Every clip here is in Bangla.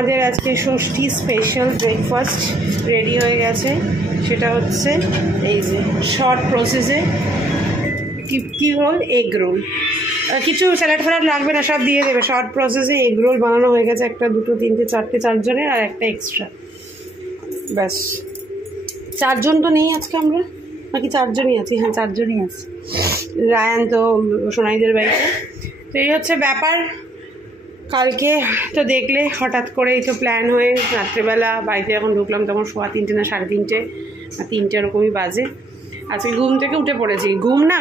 আমাদের আজকে ষষ্ঠী স্পেশাল ব্রেকফাস্ট রেডি হয়ে গেছে। সেটা হচ্ছে এই যে শর্ট প্রসেসে কি রোল, এগ রোল। কিছু স্যালাড ফ্যালাড লাগবে না, সব দিয়ে দেবে। শর্ট প্রসেসে এগ রোল বানানো হয়ে গেছে, একটা দুটো তিনটে চারটে, চারজনের আর একটা এক্সট্রা। ব্যাস, চারজন তো নেই আজকে আমরা, নাকি চারজনই আছি? হ্যাঁ, চারজনই আছি। রায়ান তো সোনাইদের বাড়িতে। তো এই হচ্ছে ব্যাপার। কালকে তো দেখলে হঠাৎ করে এই তো প্ল্যান হয়ে রাত্রেবেলা বাড়িতে যখন ঢুকলাম তখন 3:15 না 3:30 আর 3টে এরকমই বাজে। আজকে ঘুম থেকে উঠে পড়েছি। ঘুম না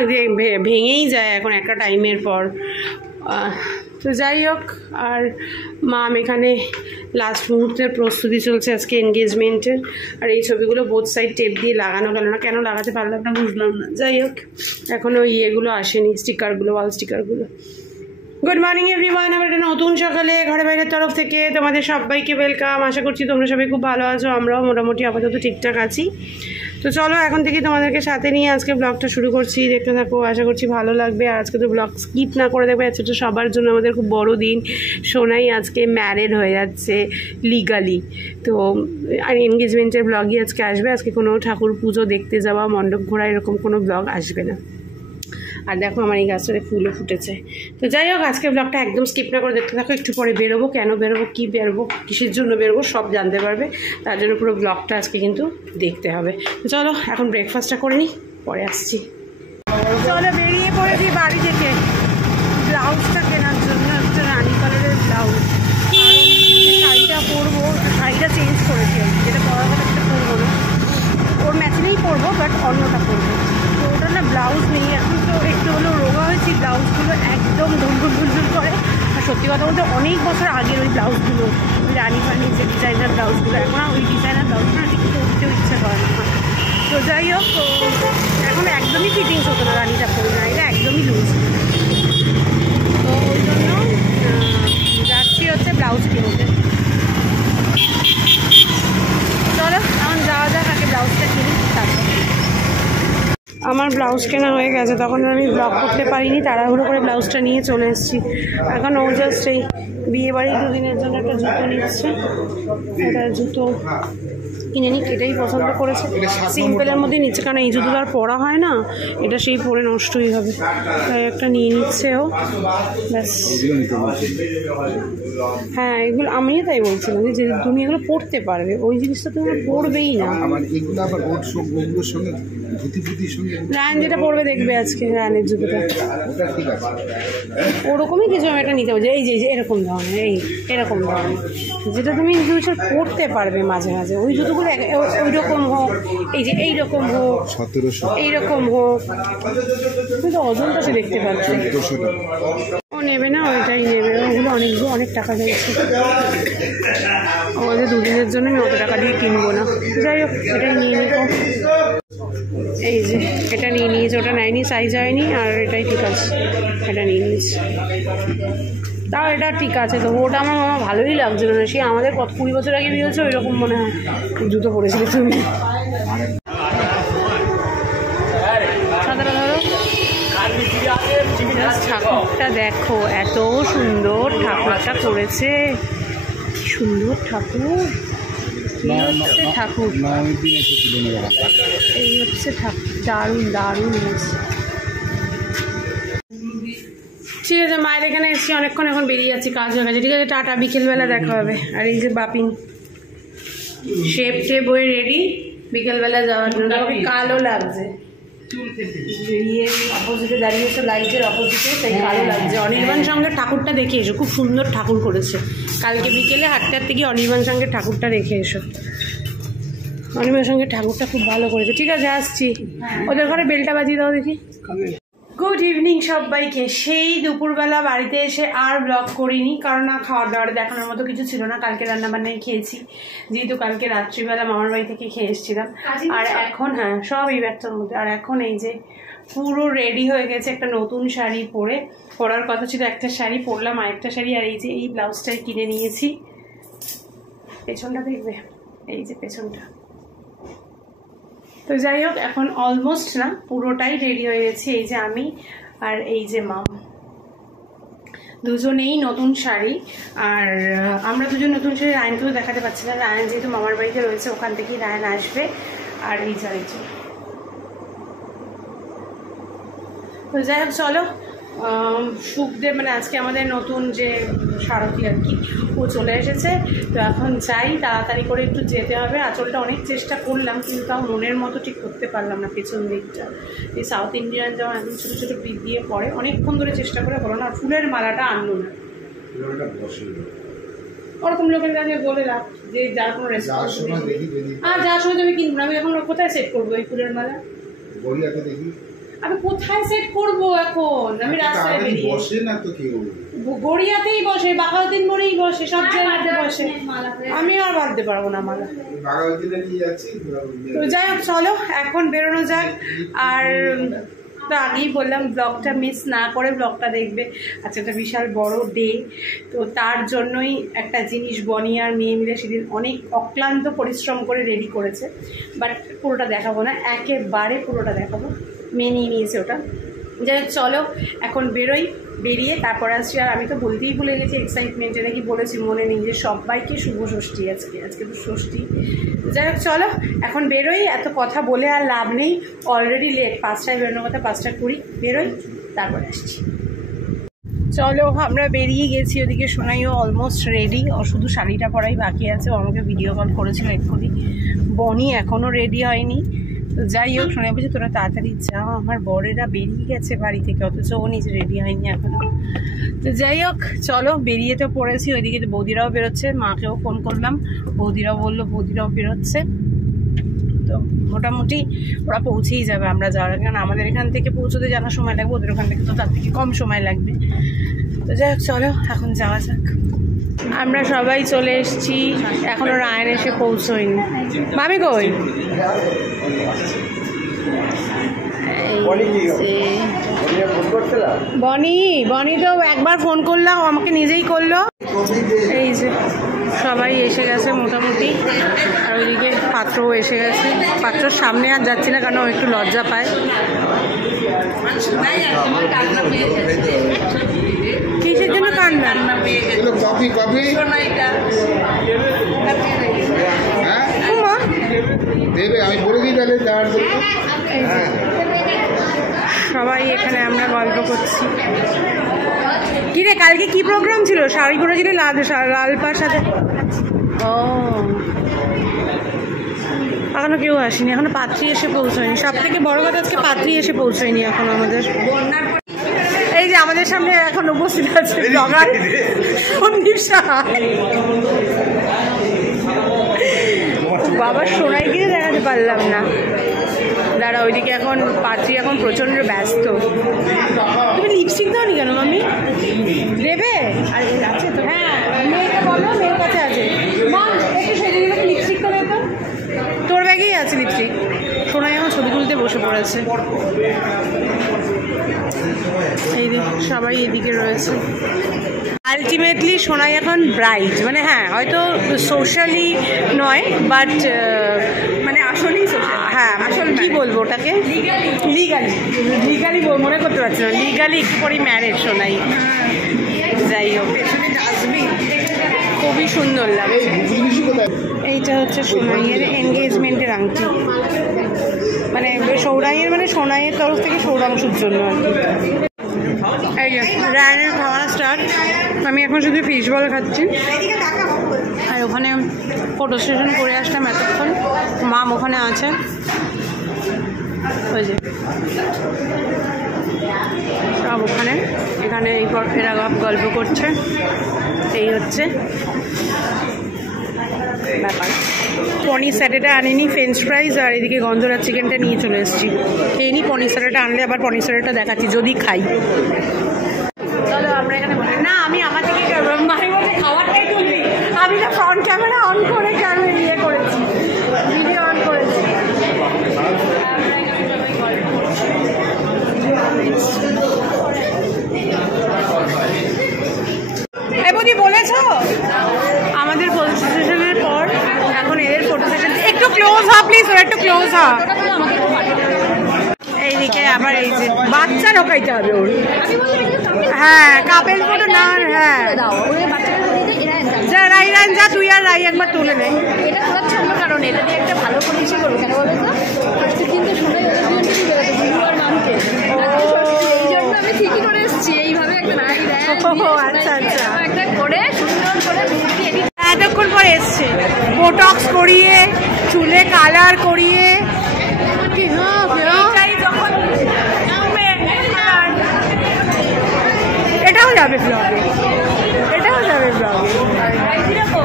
ভেঙেই যায় এখন একটা টাইমের পর। তো যাই হোক, আর মাম এখানে লাস্ট মুহূর্তের প্রস্তুতি চলছে আজকে এনগেজমেন্টের। আর এই ছবিগুলো বোথ সাইড টেপ দিয়ে লাগানো গেল না, কেন লাগাতে পারলাম না বুঝলাম না। যাই হোক, এখনও ইয়েগুলো আসেনি, স্টিকারগুলো, ওয়াল স্টিকারগুলো। গুড মর্নিং এভরিওয়ান, আমার একটা নতুন সকালে ঘরে বাইরের তরফ থেকে তোমাদের সবাইকে ওয়েলকাম। আশা করছি তোমরা সবাই খুব ভালো আছো, আমরাও মোটামুটি আপাতত ঠিকঠাক আছি। তো চলো এখন থেকে তোমাদেরকে সাথে নিয়ে আজকে ব্লগটা শুরু করছি, দেখতে থাকো, আশা করছি ভালো লাগবে। আর আজকে তো ব্লগ স্কিপ না করে দেখবে, আজকে তো সবার জন্য আমাদের খুব বড় দিন। সোনাই আজকে ম্যারেড হয়ে যাচ্ছে লিগালি। তো আর এনগেজমেন্টের ব্লগই আজকে আসবে। আজকে কোনো ঠাকুর পুজো দেখতে যাওয়া, মণ্ডপ ঘোরা এরকম কোনো ব্লগ আসবে না। আর দেখো আমার এই গাছটাতে ফুলও ফুটেছে। তো যাই হোক, আজকে ব্লগটা একদম স্কিপ না করে দেখতে থাকো। একটু পরে বেরোবো, কেন বেরোবো, কী বেরোবো, কিসের জন্য বেরোবো সব জানতে পারবে। তার জন্য পুরো ব্লগটা আজকে কিন্তু দেখতে হবে। তো চলো এখন ব্রেকফাস্টটা করে নিই, পরে আসছি। চলো বেরিয়ে পড়েছি বাড়ি থেকে ব্লাউজটা কেনার জন্য, হচ্ছে রানি কালারের ব্লাউজ। কারণ শাড়িটা পরবো, শাড়িটা চেঞ্জ করেছি, যেটা পরার কথা সেটা পরবো না, ওর ম্যাচিনেই পরবো, বাট অন্যটা পরবো। তো ওটা না ব্লাউজ নেই এখন। তো একটু হলেও রোগা হয়েছি, ব্লাউজগুলো একদম ঢুলঢুল করে। আর সত্যি কথা বলতে অনেক বছর আগের ওই ব্লাউজগুলো, ওই রানি ফানি যে ডিজাইনার ব্লাউজগুলো, এখন ওই ডিজাইনার ব্লাউজগুলো ঠিক পরতেও ইচ্ছে করে না। তো যাই হোক, তো এখন একদমই ফিটিংস হতো না, রানিটা পরি না, এটা একদমই লুজ। তো ওই জন্য যাচ্ছি হচ্ছে ব্লাউজ কিনতে। চলো এখন যাওয়া যাক, আগে ব্লাউজটা কিনি তারপর। আমার ব্লাউজ কেনা হয়ে গেছে, তখন আমি ব্লগ করতে পারিনি, তাড়াহুড়ো করে ব্লাউজটা নিয়ে চলে এসেছি। এখন ও জাস্ট এই বিয়েবাড়ির 2 দিনের জন্য একটা জুতো নিচ্ছে। এটা জুতো কিনে নিক, এটাই পছন্দ করেছে, সিম্পলের মধ্যে নিচ্ছে, কারণ এই জুতো আর পরা হয় না, এটা সেই পরে নষ্টই হবে, তাই একটা নিয়ে নিচ্ছে ও। ব্যাস, হ্যাঁ এগুলো আমিও তাই বলছিলাম যে তুমি এগুলো পরতে পারবে, ওই জিনিসটা তুমি পরবেই না। রায়ান যেটা পরবে দেখবে আজকে, রায়ানের জুতোটা ওরকমই কিছু আমি একটা নিতে পারছি। এই যে এরকম ধরনের, এরকম ধরনের যেটা তুমি পরতে পারবে মাঝে মাঝে। ওই জুতোগুলো ওই রকম হোক, এই যে এইরকম হোক, 1700 এইরকম হোক, তুমি তো অজন্তা সে দেখতে পাচ্ছ। ও নেবে না, ওইটাই নেবে। ওগুলো অনেক টাকা চাইছে, আমাদের 2 দিনের জন্য আমি অত টাকা দিয়ে কিনবো না। যাই হোক, এটাই নিয়ে নিব। এই যে এটা নিয়ে নিয়েছে, ওটা নেয়নি, সাইজ হয়নি, আর এটাই ঠিক আছে, এটা নিয়ে নিয়েছি। তাও এটা ঠিক আছে। তো ওটা আমার ভালোই লাগছিল না, সে আমাদের 20 বছর আগে বিয়ে হয়েছে, ওই রকম মনে হয় জুতো পরেছিলে তুমি। ঠাকুরটা দেখো, এত সুন্দর ঠাকুরটা করেছে, সুন্দর ঠাকুর। ঠাকুর এই হচ্ছে ঠাকুর, দারুণ হয়েছে। ঠিক আছে, মায়ের এখানে এসেছি অনেকক্ষণ, এখন বেরিয়ে যাচ্ছি, কাজ হয়ে গেছে। ঠিক আছে, টাটা, বিকেলবেলা দেখা হবে। আর এই যে বাপিন শেপ টেপ হয়ে রেডি বিকেলবেলা যাওয়ার জন্য, কালো লাগছে, অপোজিটে দাঁড়িয়েছে, লাইটের অপোজিটে, তাই কালো লাগছে। অনির্বাণ সঙ্গে ঠাকুরটা দেখে এসো, খুব সুন্দর ঠাকুর করেছে। কালকে বিকেলে হাঁটতে হাঁটতে গিয়ে অনির্বাণ সঙ্গে ঠাকুরটা দেখে এসো। অনির্বাণ সঙ্গে ঠাকুরটা খুব ভালো করেছে। ঠিক আছে, আসছি। ওদের ঘরে বেলটা বাজিয়ে দাও দেখি। গুড ইভিনিং সবাইকে। সেই দুপুরবেলা বাড়িতে এসে আর ব্লগ করিনি, কারণ না খাওয়ার দাওয়ার দেখানোর মতো কিছু ছিল না। কালকে রান্নাবান্নাই খেয়েছি, যেহেতু কালকে রাত্রিবেলা মামার বাড়ি থেকে খেয়ে এসেছিলাম। আর এখন হ্যাঁ সব এই ব্যাগটার মধ্যে। আর এখন এই যে পুরো রেডি হয়ে গেছে, একটা নতুন শাড়ি পরার কথা ছিল, একটা শাড়ি পরলাম, আরেকটা শাড়ি। আর এই যে এই ব্লাউজটাই কিনে নিয়েছি। পেছনটা দেখবে, এই যে পেছনটা। তো যাই হোক, এখন অলমোস্ট না পুরোটাই রেডি হয়ে গেছি। এই যে আমি আর এই যে মা। দুজনেই নতুন শাড়ি। আর আমরা দুজন নতুন শাড়ি রায়নকেও দেখাতে পারছি না, রায়ন যেহেতু মামার বাড়িতে রয়েছে ওখান থেকেই রায়ন আসবে। আর এই চাইছে তো যাই হোক চলো, সুখদেব মানে আজকে আমাদের নতুন যে সারথী আর কি, ও চলে এসেছে। তো এখন যাই, তাড়াতাড়ি করে একটু যেতে হবে। আঁচলটা অনেক চেষ্টা করলাম কিন্তু তাও মনের মতো ঠিক করতে পারলাম না পেছন দিকটা। এই সাউথ ইন্ডিয়ান যেমন একদম ছোটো ছোটো পিঠ দিয়ে পরে অনেকক্ষণ ধরে চেষ্টা করে হলো না। ফুলের মালাটা আনলো না, ওরকম লোকের কাছে বলে রাখ যে যার কোনো রেসপন্স নেই। যাওয়ার সময় আমি কিনবো না, আমি এখন কোথায় সেট করবো এই ফুলের মালা? আমি কোথায় সেট করবো এখন? আমি রাস্তায় বেরিয়ে বসে না তো, কেউ গড়িয়াতেই বসে, বাঘাউদ্দিন মোড়েই বসে, সব জায়গাতে বসে। আমি আর বাঁধতে পারবো না মালা। তো যাই হোক চলো এখন বেরোনো যাক। আর তো আগেই বললাম ব্লগটা মিস না করে ব্লগটা দেখবে। আচ্ছা, একটা বিশাল বড় ডে, তো তার জন্যই একটা জিনিস বনি আর মেয়ে মিলে সেদিন অনেক অক্লান্ত পরিশ্রম করে রেডি করেছে। বাট পুরোটা দেখাবো না, একেবারে পুরোটা দেখাবো, মেয়ে নিয়ে নিয়েছে ওটা। যাই হোক চলো এখন বেরোই, বেরিয়ে তারপর আসছি। আর আমি তো বলতেই ভুলে গেছি এক্সাইটমেন্টে, নাকি বলেছি মনে নেই যে সবাইকে শুভ ষষ্ঠী আজকে তো ষষ্ঠী। যাই হোক চলো এখন বেরোই, এত কথা বলে আর লাভ নেই, অলরেডি লেট। 5টায় বেরোনোর কথা, 5:20 বেরোই, তারপরে আসছি। চলো আমরা বেরিয়ে গেছি, ওদিকে সোনাইও অলমোস্ট রেডি, ও শুধু শাড়িটা পরাই বাকি আছে। ও আমাকে ভিডিও কল করেছিল এক্ষুনি। বনি এখনও রেডি হয়নি। তো যাই হোক শোনা বুঝি তোরা তাড়াতাড়ি যা, আমার বরেরা বেরিয়ে গেছে বাড়ি থেকে, অথচ ও নিজে রেডি হয়নি এখনো। তো যাই হোক চলো বেরিয়ে তো পড়েছি। ওইদিকে বৌদিরাও বেরোচ্ছে, মাকেও ফোন করলাম, বৌদিরাও বললো বৌদিরাও বেরোচ্ছে। তো মোটামুটি ওরা পৌঁছেই যাবে আমরা যাওয়ার আগে, কারণ আমাদের এখান থেকে পৌঁছতে জানার সময় লাগবে, ওদের ওখান থেকে তো তার থেকে কম সময় লাগবে। তো যাই হোক চলো এখন যাওয়া যাক। আমরা সবাই চলে এসেছি, এখনো রায়ন এসে পৌঁছয়নি। মামি কই? বনি তো একবার ফোন করলাম, আমাকে নিজেই করলো। এই যে সবাই এসে গেছে মোটামুটি। আর ওইদিকে পাত্রও এসে গেছে। পাত্রর সামনে আর যাচ্ছি না কারণ ও একটু লজ্জা পায়। কিসের জন্য কান্না? সবাই এখানে আমরা গল্প করছি। কি রে কালকে কি প্রোগ্রাম ছিল? শাড়ি পরেছিলি লাল পাড় সাথে? ও এখনো কেউ আসেনি, এখনো পাত্রী এসে পৌঁছয়নি। সব থেকে বড় কথা আজকে পাত্রী এসে পৌঁছয়নি এখনো আমাদের। এই যে আমাদের সামনে এখন উপস্থিত আছে ব্লগার সন্দীপ সাহা। বাবা সোনাইকে দেখাতে পারলাম না, দাঁড়া। ওইদিকে এখন পাত্রী এখন প্রচন্ড ব্যস্ত। তুমি লিপস্টিক দাও নি কেন মামি? দেবে? আর আছে তো? হ্যাঁ মেয়েকে বলো, মেয়ের কাছে আছে। মা একটু সেজে দিলে লিপস্টিকটা দে তো। তোর ব্যাগেই আছে লিপস্টিক। সোনাই এখন ছবি তুলতে বসে পড়েছে। এই সবাই এদিকে রয়েছে। আলটিমেটলি সোনাই এখন ব্রাইড, মানে হ্যাঁ হয়তো সোশ্যালি নয় বাট মানে আসলেই হ্যাঁ আসল কি বলবো ওটাকে, লিগালি মনে করতে পারছি না, লিগালি একটু পরেই ম্যারেজ সোনাই। যাই হোক খুবই সুন্দর লাগছে। এইটা হচ্ছে সোনাইয়ের এনগেজমেন্টের আংটি, মানে সৌরাইয়ের মানে সোনাইয়ের তরফ থেকে সৌরাংশুর জন্য আর কি। এই যে রায়নের খাওয়া স্টার্ট। আমি এখন শুধু ফিশ বল খাচ্ছি। আর ওখানে ফটো সেশন করে আসলাম এতক্ষণ, মাম ওখানে আছে। ওই যে সব ওখানে, এখানে এরা গল্প করছে। এই হচ্ছে ব্যাপার। পনির স্যাটেটা আনিনি, ফ্রেঞ্চ ফ্রাইজ আর এদিকে গন্ধরাজ চিকেনটা নিয়ে চলে এসেছি। খেয়ে নিই, পনির স্যাটেটা আনলে আবার পনির স্যাটেটা দেখাচ্ছি যদি খাই। চলো আমরা এখানে বলি না, আমি আমার থেকে মাঝে মাঝে খাবারটাই তুলবি। আমি না ফ্রন্ট ক্যামেরা অন করে ইয়ে করেছি, ভিডিও অন করেছি। এবদি বলেছ আমাদের ফটো সেশনের পর এখন এদের ফটো সেশন। একটু ক্লোজ হ প্লিজ, ওরা একটু ক্লোজ হ। এইদিকে আবার এই যে বাচ্চা ঢোকাইতে হবে ওর। হ্যাঁ কাপেল ফটো না, হ্যাঁ যা রাইরান যা, তুই আর রাই একবার তুলে নেই। এটা তোলার জন্য কারণ এটা দিয়ে একটা ভালো করে ইসে করবো, কেন বলো তো আজকে কিন্তু সবাই ওদের দুজনকেই বেরোতো বুবু আর মামকে, এই জন্য আমি ঠিকই করে এসেছি এইভাবে একটা আচ্ছা আচ্ছা একটা করে সুন্দর করে এতক্ষণ পরে এসছে, বোটক্স করিয়ে চুলে কালার করিয়ে। এটাও যাবে ব্লগে, এটাও যাবে ব্লগে।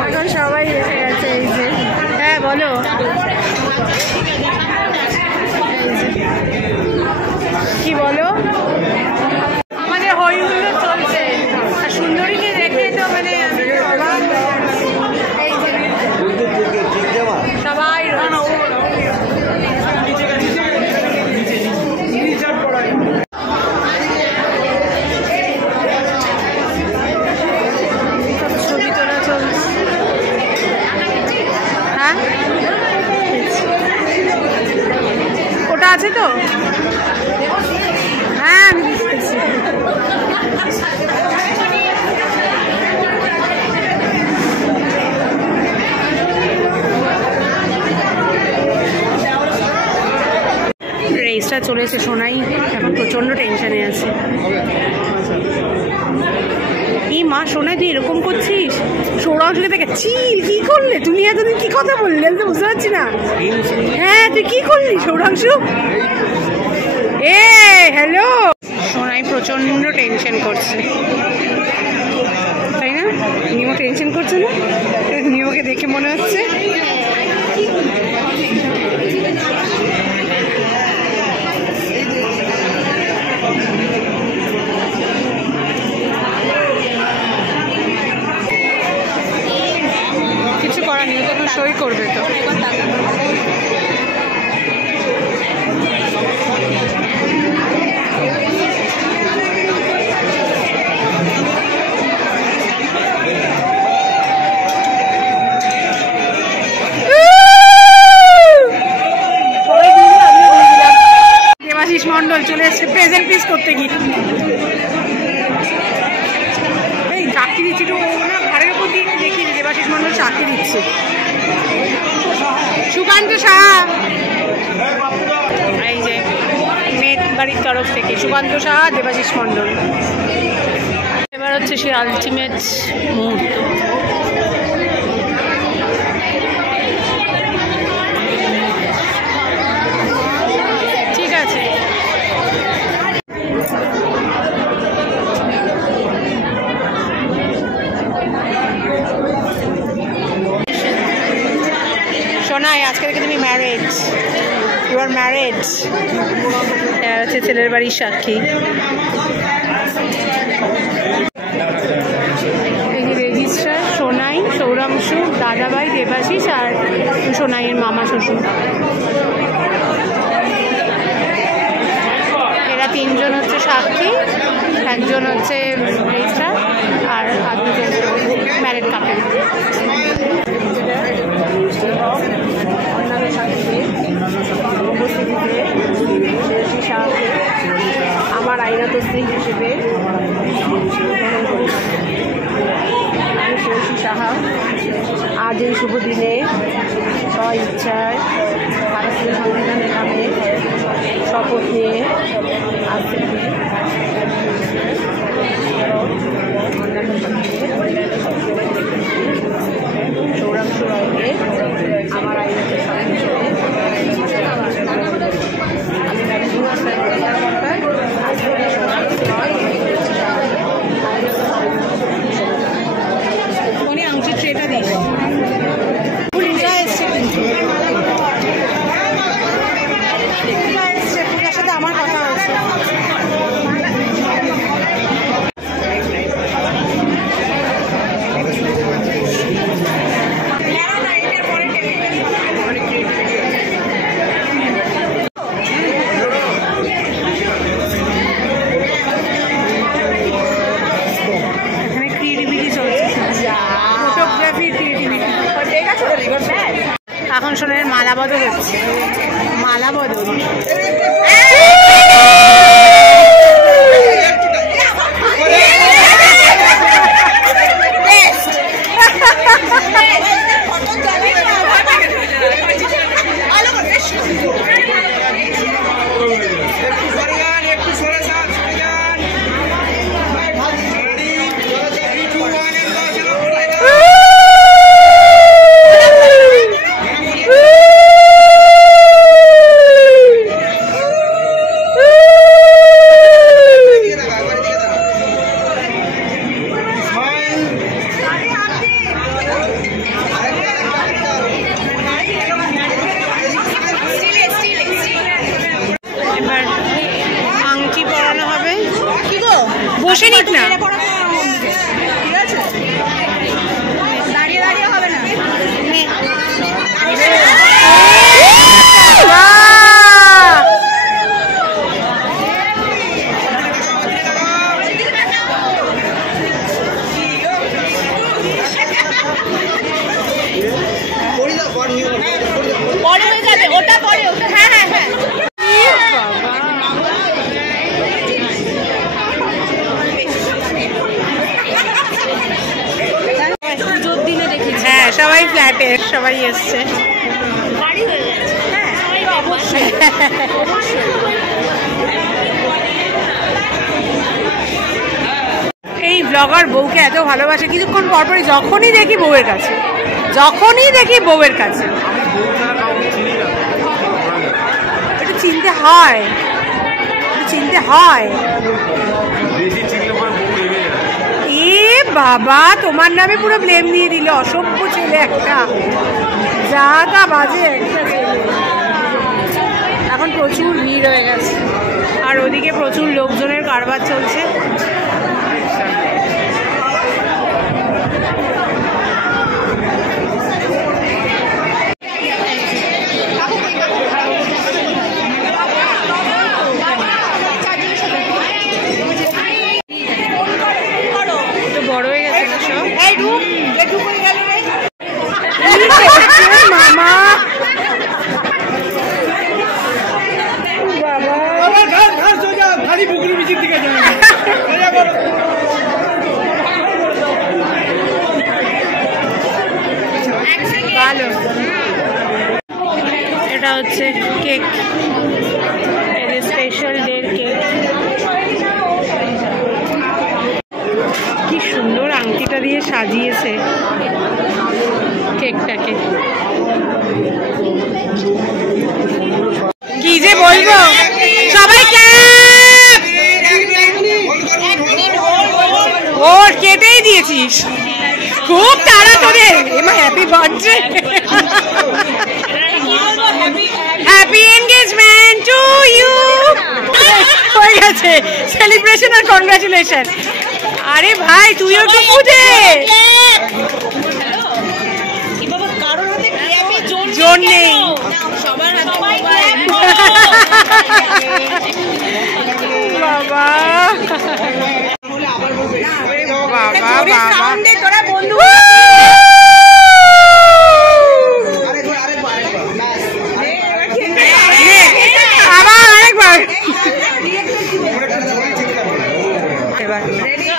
এখন সবাই এসে গেছে এই যে। হ্যাঁ বলো, কি বলো? আমাদের হইগুলো চলছে, আর সুন্দরীকে দেখে তো মানে সবাই ছবি তোলা চলছে। হ্যাঁ ওটা আছে তো, হ্যাঁ আমি বুঝতেছি। রেসটা চলেছে, শোনাই এখন প্রচণ্ড টেনশনে আছে। এই মা শোনাই তুই এরকম করছিস, সৌরভকে দেখে চিল কি করলে তুমি, এতদিন কি কথা বললি আমি তো বুঝতে পারছি না। হ্যাঁ তুই কি করলি সৌরাংশু? এ হ্যালো, শোনাই প্রচণ্ড টেনশন করছে তাই না? নিও টেনশন করছে না? নিওকে দেখে মনে হচ্ছে কিছু করার নেই, তখন সই করবে তো। দেবাশিস মন্ডল চলে এসছে প্রেজেন্ট পিস করতে গিয়ে। এই চাকরি দিচ্ছি তো না, ঘরের উপর দিয়ে দেখি দেবাশিস মন্ডল চাকরি দিচ্ছে। সুকান্ত সাহা, এই যে মেয়ের বাড়ির তরফ থেকে সুকান্ত সাহা, দেবাশিস মন্ডল। এবার হচ্ছে সে আলটিমেট মুহূর্ত। ঠিক আছে, শোনাই আজকে থেকে তুমি ম্যারেড, ইউ আর ম্যারেড। হচ্ছে ছেলের বাড়ির সাক্ষী। এই রেজিস্ট্রার সোনাই, সৌরাংশু, দাদাভাই, দেবাশিস আর সোনাইয়ের মামা শ্বশুর। এরা তিনজন হচ্ছে সাক্ষী, একজন হচ্ছে রেজিস্ট্রার আর দুজন ম্যারেড কাপল। অন্যান্য সাক্ষীদের উপস্থিতিতে শ্রেয়সী সাহাকে আমার আইনত স্ত্রী হিসেবে আমি শ্রেয়সী সাহা আজ এই শুভ দিনে স্ব ইচ্ছায় ভারতীয় সংবিধানের নামে শপথ নিয়ে আজ থেকে অন্যান্য সাক্ষীদের সৌরাংশু রায়কে আমার আইনতে স্বামী হিসেবে আমি আংশিক সেটা দিই এসছে পূজার সাথে আমার কথা হয়েছে। এখন শোনে মালা বদল হচ্ছে, মালা বদল। ওটা পরে ওটা, হ্যাঁ হ্যাঁ হ্যাঁ। পুজোর দিনে দেখেছি। হ্যাঁ সবাই ফ্ল্যাটে সবাই এসছে। বাড়ি হয়ে গেছে। হ্যাঁ অবশ্যই। এই ব্লগার বউকে এত ভালোবাসে, কিছুক্ষণ পরপরই যখনই দেখি বউয়ের কাছে, যখনই দেখি বউয়ের কাছে। একটু চিনতে হয়, চিনতে হয়। এ বাবা, তোমার নামে পুরো ব্লেম দিয়ে দিল, অসভ্য ছেলে একটা, যা তা বাজে একটা ছেলে। এখন প্রচুর ভিড় হয়ে গেছে, আর ওদিকে প্রচুর লোকজনের কারবার চলছে। বড় হয়ে গেছে না সব। মামা ভালো। এটা হচ্ছে কেক, স্পেশাল ডের কেক। কি সুন্দর আংটিটা দিয়ে সাজিয়েছে কেকটাকে, কি যে বলবো। সবাই ওর কেটেই দিয়েছিস, খুব তাড়া তোদের। এমা happy birthday, happy engagement to you. হয়ে গেছে সেলিব্রেশন আর কনগ্রাচুলেশন। আরে ভাই তুইও একটু ফুটে, জোর নেই বাবা। বাবা তোরা বন্ধু, আবার আরেকবার,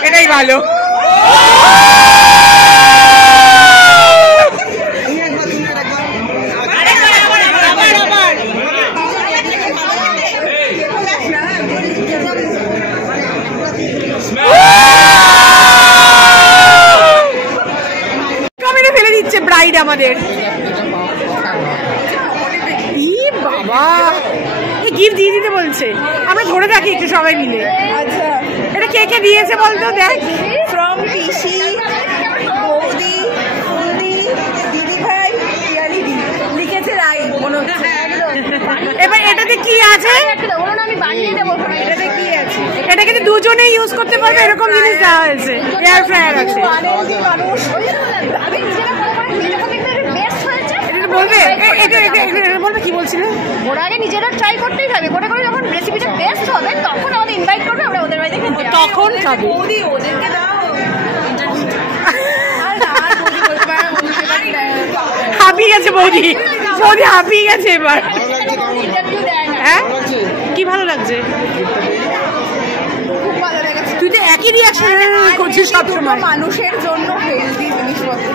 এটাই ভালো। কামেরে ফেলে দিচ্ছে ব্রাইড আমাদের। বাবা গিফট দিয়ে দিতে বলছে, আমরা ধরে থাকি একটু সবাই মিলে। আচ্ছা এটা কে কে দিয়েছে বলতো? দেখ, ফ্রম পিসি, বৌদি, ফুলদি, দিদি ভাই, পিয়ালি দি, লিখেছে রাই মনে হচ্ছে। এবার এটাতে কি আছে? আমি বানিয়ে দেবো। এটাতে কি আছে? এটা কিন্তু দুজনে ইউজ করতে পারবে, এরকম জিনিস দেওয়া হয়েছে। এয়ার ফ্রায়ার আছে। মানুষ আমি নিজেরা বেস্ট হয়েছে বলবে এটা বলবে, কি বলছিলে? ওরা আগে নিজেরা ট্রাই করতেই হবে, করে করে যখন রেসিপিটা বেস্ট হবে তখন আমাদের ইনভাইট করবে, আমরা ওদের বাড়িতে খেতে যাবো। তখন খাবে। বৌদি ওদেরকে দাও, হাঁপিয়ে গেছে বৌদি, বৌদি হাঁপিয়ে গেছে এবার। হ্যাঁ কি ভালো লাগছে? খুব ভালো লেগেছে। তুই তো একই রিয়াকশন করছিস সবসময়। মানুষের জন্য হেলদি জিনিসপত্র।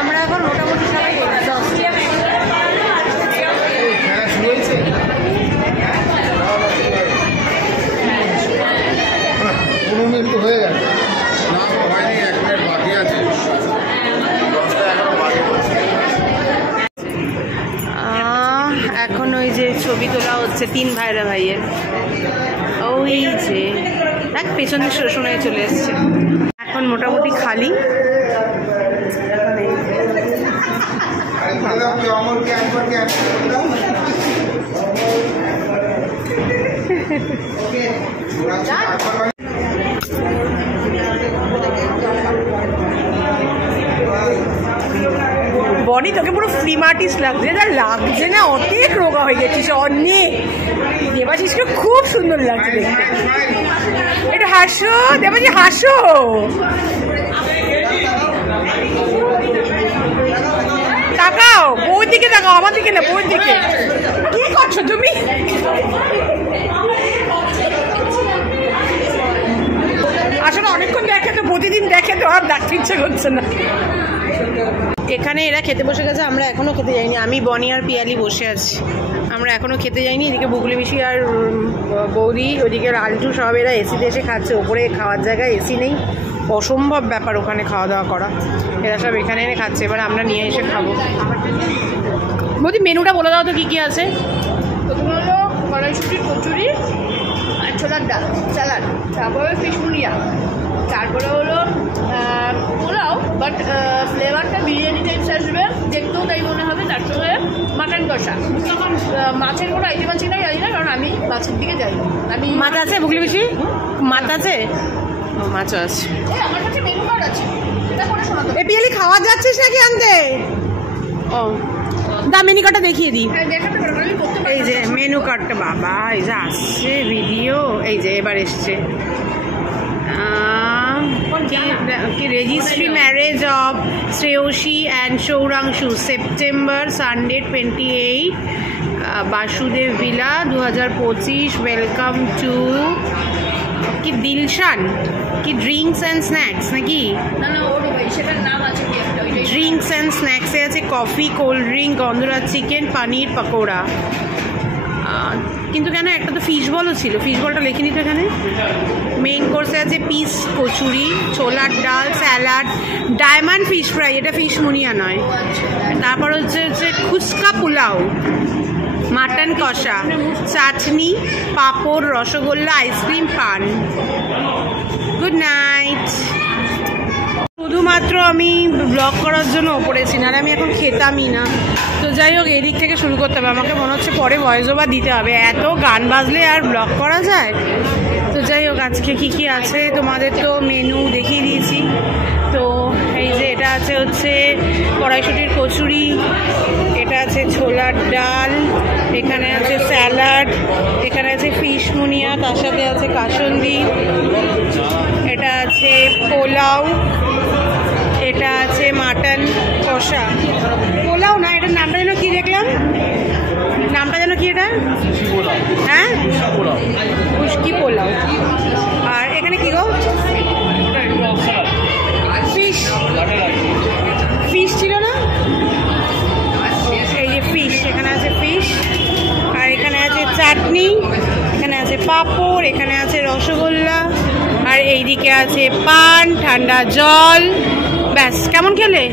আমরা এখন মোটামুটি সবাই হয়ে গেছে না, হয়নি, 1 মিনিট বাকি আছে। এখন ওই যে ছবি তোলা হচ্ছে 3 ভাইরা ভাইয়ের, ওই যে দেখ পেছনে শোনায় চলে এসছে। এখন মোটামুটি খালি। বনি তোকে পুরো ফিল্ম আর্টিস্ট লাগছে, যা লাগছে না, অনেক রোগা হয়ে গেছিস অনেক। দেবাশিসকে খুব সুন্দর লাগছে দেখতে। একটু হাসো দেবাশি, হাসো। টাকা দেখো, আমার দিকে না, বউয়ের দিকে। কি করছো তুমি? আসলে অনেকক্ষণ দেখে তো, প্রতিদিন দেখে তো আর দেখতে ইচ্ছে করছে না। এখানে এরা খেতে বসে গেছে, আমরা এখনো খেতে যাইনি। আমি বনি আর পিয়ালি বসে আছি, আমরা এখনো খেতে যাইনি। এদিকে বুগলি মিশি আর বৌদি, ওইদিকে আলটু, সব এরা এসিতে এসে খাচ্ছে। ওপরে খাওয়ার জায়গায় এসি নেই, অসম্ভব ব্যাপার ওখানে খাওয়া দাওয়া করা। এরা সব এখানে এনে খাচ্ছে, এবার আমরা নিয়ে এসে খাবো। বৌদি মেনুটা বলে দাও তো কী কী আছে। প্রথমে হলো কড়াইশুটির কচুরি আর ছোলার ডাল, স্যালাড, তারপরে ফিশ মুড়িয়া, তারপরে হলো পোলাও, বাট ফ্লেভারটা বিরিয়ানি টাইপস আসবে, দেখতেও তাই মনে হবে। তার সঙ্গে মাটন কষা। মাছের কোনো আইটেম আছে না জানি না, কারণ আমি মাছের দিকে যাই। আমি মাছ আছে বুগলি মিশি? মাছ আছে? ও, মাছও আছে। আমার কাছে মেনু কার্ড আছে, এটা করে শোনাতে। এ পিয়ালি খাওয়া যাচ্ছিস নাকি আনতে? ও দা, মেনু কার্ডটা দেখিয়ে দিই। হ্যাঁ, দেখাতে পারবো, আমি করতে পারি। এই যে মেনু কার্ডটা, বাবা এই যে আসছে ভিডিও, এই যে এবার এসছে কি registry marriage of Shreyashi and Sourangshu, September, Sunday 28, Basudeb villa, 2025। Welcome to কি দিলশান, কি ড্রিঙ্কস অ্যান্ড স্ন্যাক্স নাকি? না না, ওর সেটার নাম আছে কি একটা, ওইটাই। ড্রিঙ্কস অ্যান্ড স্ন্যাক্সে আছে কফি, কোল্ড ড্রিঙ্ক, গন্ধরাজ চিকেন, পানির পকোড়া। কিন্তু কেন একটা তো ফিশ বলও ছিল, ফিশ বলটা লেখিনি তো এখানে। মেইন কোর্সে আছে পিস কচুরি, ছোলার ডাল, স্যালাড, ডায়মন্ড ফিশ ফ্রাই, এটা ফিশ মুনিয়া নয়। তারপর হচ্ছে খুচকা পোলাও, মাটন কষা, চাটনি, পাঁপড়, রসগোল্লা, আইসক্রিম, পান। Good night. শুধুমাত্র আমি ব্লগ করার জন্য ওপরেছি, না আমি এখন খেতামই না। তো যাই হোক, এই দিক থেকে শুরু করতে হবে। আমাকে মনে হচ্ছে পরে ভয়েস ওভার দিতে হবে, এত গান বাজলে আর ব্লগ করা যায়? তো যাই হোক, আজকে কি কি আছে তোমাদের তো মেনু দেখিয়ে দিয়েছি। তো এই যে এটা আছে হচ্ছে কড়াইশুটির কচুরি, এটা আছে ছোলার ডাল, এখানে আছে স্যালাড, এখানে আছে ফিশ মুনিয়া, তার সাথে আছে কাসুন্দি, এটা আছে পোলাও, এটা আছে মাটন কষা। পোলাও না, এটার নামটা যেন কি দেখলাম, নামটা যেন কি এটা? হ্যাঁ, খুশকি পোলাও। আর এখানে কি গো? ফিশ, ফিশ ছিল না? এই যে ফিশ, এখানে আছে ফিশ, আর এখানে আছে চাটনি, এখানে আছে পাঁপড়, এখানে আছে রসগোল্লা, আর এইদিকে আছে পান, ঠান্ডা জল। ব্যাস, কেমন খেলে?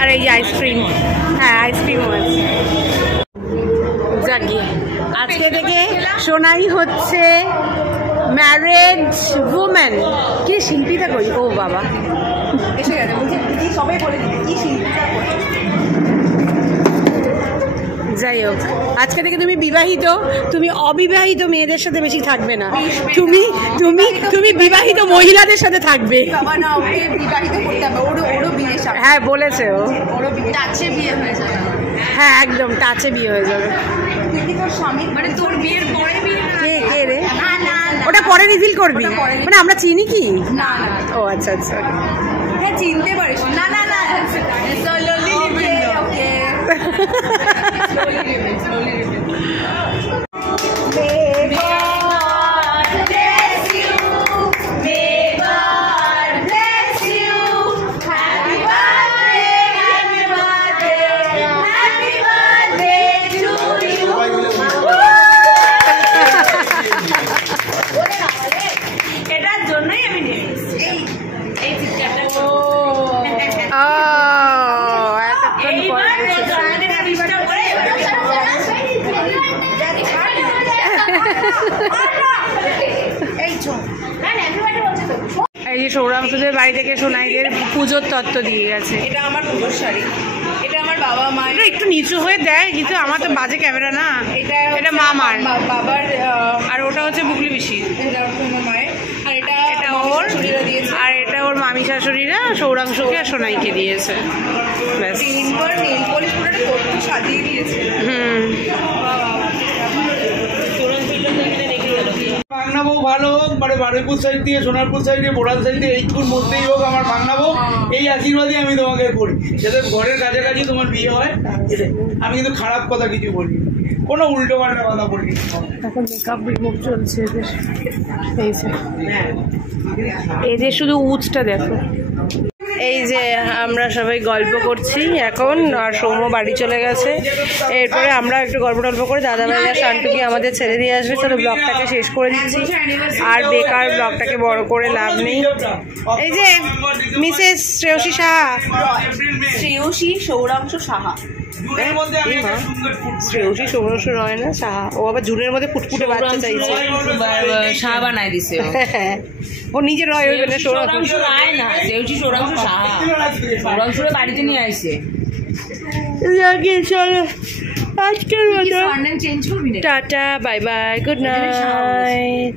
আর এই যে আইসক্রিম, হ্যাঁ আইসক্রিমও আছে। যাকে আজকে থেকে শোনাই হচ্ছে ম্যারেজ উমেন। কি শিল্পীটা কই? ও বাবা এসে গেছে, বলছি কি সবাই বলে দিবে কি শিল্পীটা। যাই হোক, আজকে থেকে তুমি বিবাহিত, তুমি অবিবাহিত মেয়েদের সাথে বেশি থাকবে না, তুমি তুমি তুমি বিবাহিত মহিলাদের সাথে থাকবে। বাবা না, ওকে বিবাহিত করতে হবে, ওরও বিয়ে সাথে। হ্যাঁ বলেছে ও, ওরও বিয়ে টাচে বিয়ে হয়ে যাবে। হ্যাঁ একদম টাচে বিয়ে হয়ে যাবে। তুই কি তোর স্বামী মানে তোর বিয়ের পরে বিয়ে? কে কে রে? না না না, ওটা পরে রিভিল করবি? ওটা পরে মানে আমরা চিনি কি? না না, ও আচ্ছা আচ্ছা। হ্যাঁ চিনতে পারিস। না না না, slowly living, ওকে slowly living, slowly living. এটার জন্যই আমি নিয়ে এসেছি এই চিৎকারটা। এই যে সৌরাংশুদের বাড়ি থেকে সোনাইদের পুজোর তত্ত্ব দিয়ে গেছে। এটা আমার পুজোর শাড়ি, এটা আমার বাবা মা। এটা একটু নিচু হয়ে দেয়, কিন্তু আমার তো বাজে ক্যামেরা না। এটা মামার, বাবার, আর ওটা হচ্ছে বুগলি পিসির, এটা আমার মায়ের, আর এটা ওর, শাশুড়িরা দিয়েছে। আর এটা ওর মামি শাশুড়িরা সৌরাংশুকে আর সোনাইকে দিয়েছে। ব্যাস। তিনবার নেল পলিশ করে কত সাজিয়ে দিয়েছে। ভাঙনা বউ ভালো হোক, মানে বারুইপুর সাইড থেকে সোনারপুর সাইডে বোড়াল সাইডে এইটুকুর মধ্যেই হোক আমার ভাঙনা বউ, এই আশীর্বাদই আমি তোমাকে করি যাতে ঘরের কাছাকাছি তোমার বিয়ে হয়। আমি কিন্তু খারাপ কথা কিছু বলি, কোনো উল্টো পাল্টা কথা বলি। এখন মেকআপ রিমুভ চলছে এদের। এই যে এদের শুধু উচটা দেখো। এই যে আমরা সবাই গল্প করছি এখন, আর সৌম্য বাড়ি চলে গেছে। এরপরে আমরা একটু গল্প টল্প করে দাদাভাই আর শান্তুকে আমাদের ছেড়ে দিয়ে আসবে। চলো ব্লগটাকে শেষ করে দিচ্ছি, আর বেকার ব্লগটাকে বড় করে লাভ নেই। এই যে মিসেস শ্রেয়সী সাহা, শ্রেয়সী সৌরাংশ সাহা। শ্রেয়সী সৌরাংশ রয় না সাহা, ও আবার জুনের মধ্যে ফুটফুটে বাচ্চা চাইছে। সাহা বানাই দিছে ও নিজে রয় হইবে না, সৌরাংশ রায় না, শ্রেয়সী সৌরাংশ সাহা। সৌরাংশরে বাড়িতে নিয়ে আইছে। চলো আজকের মতো চেঞ্জ করবি না। Tata, bye bye, good night.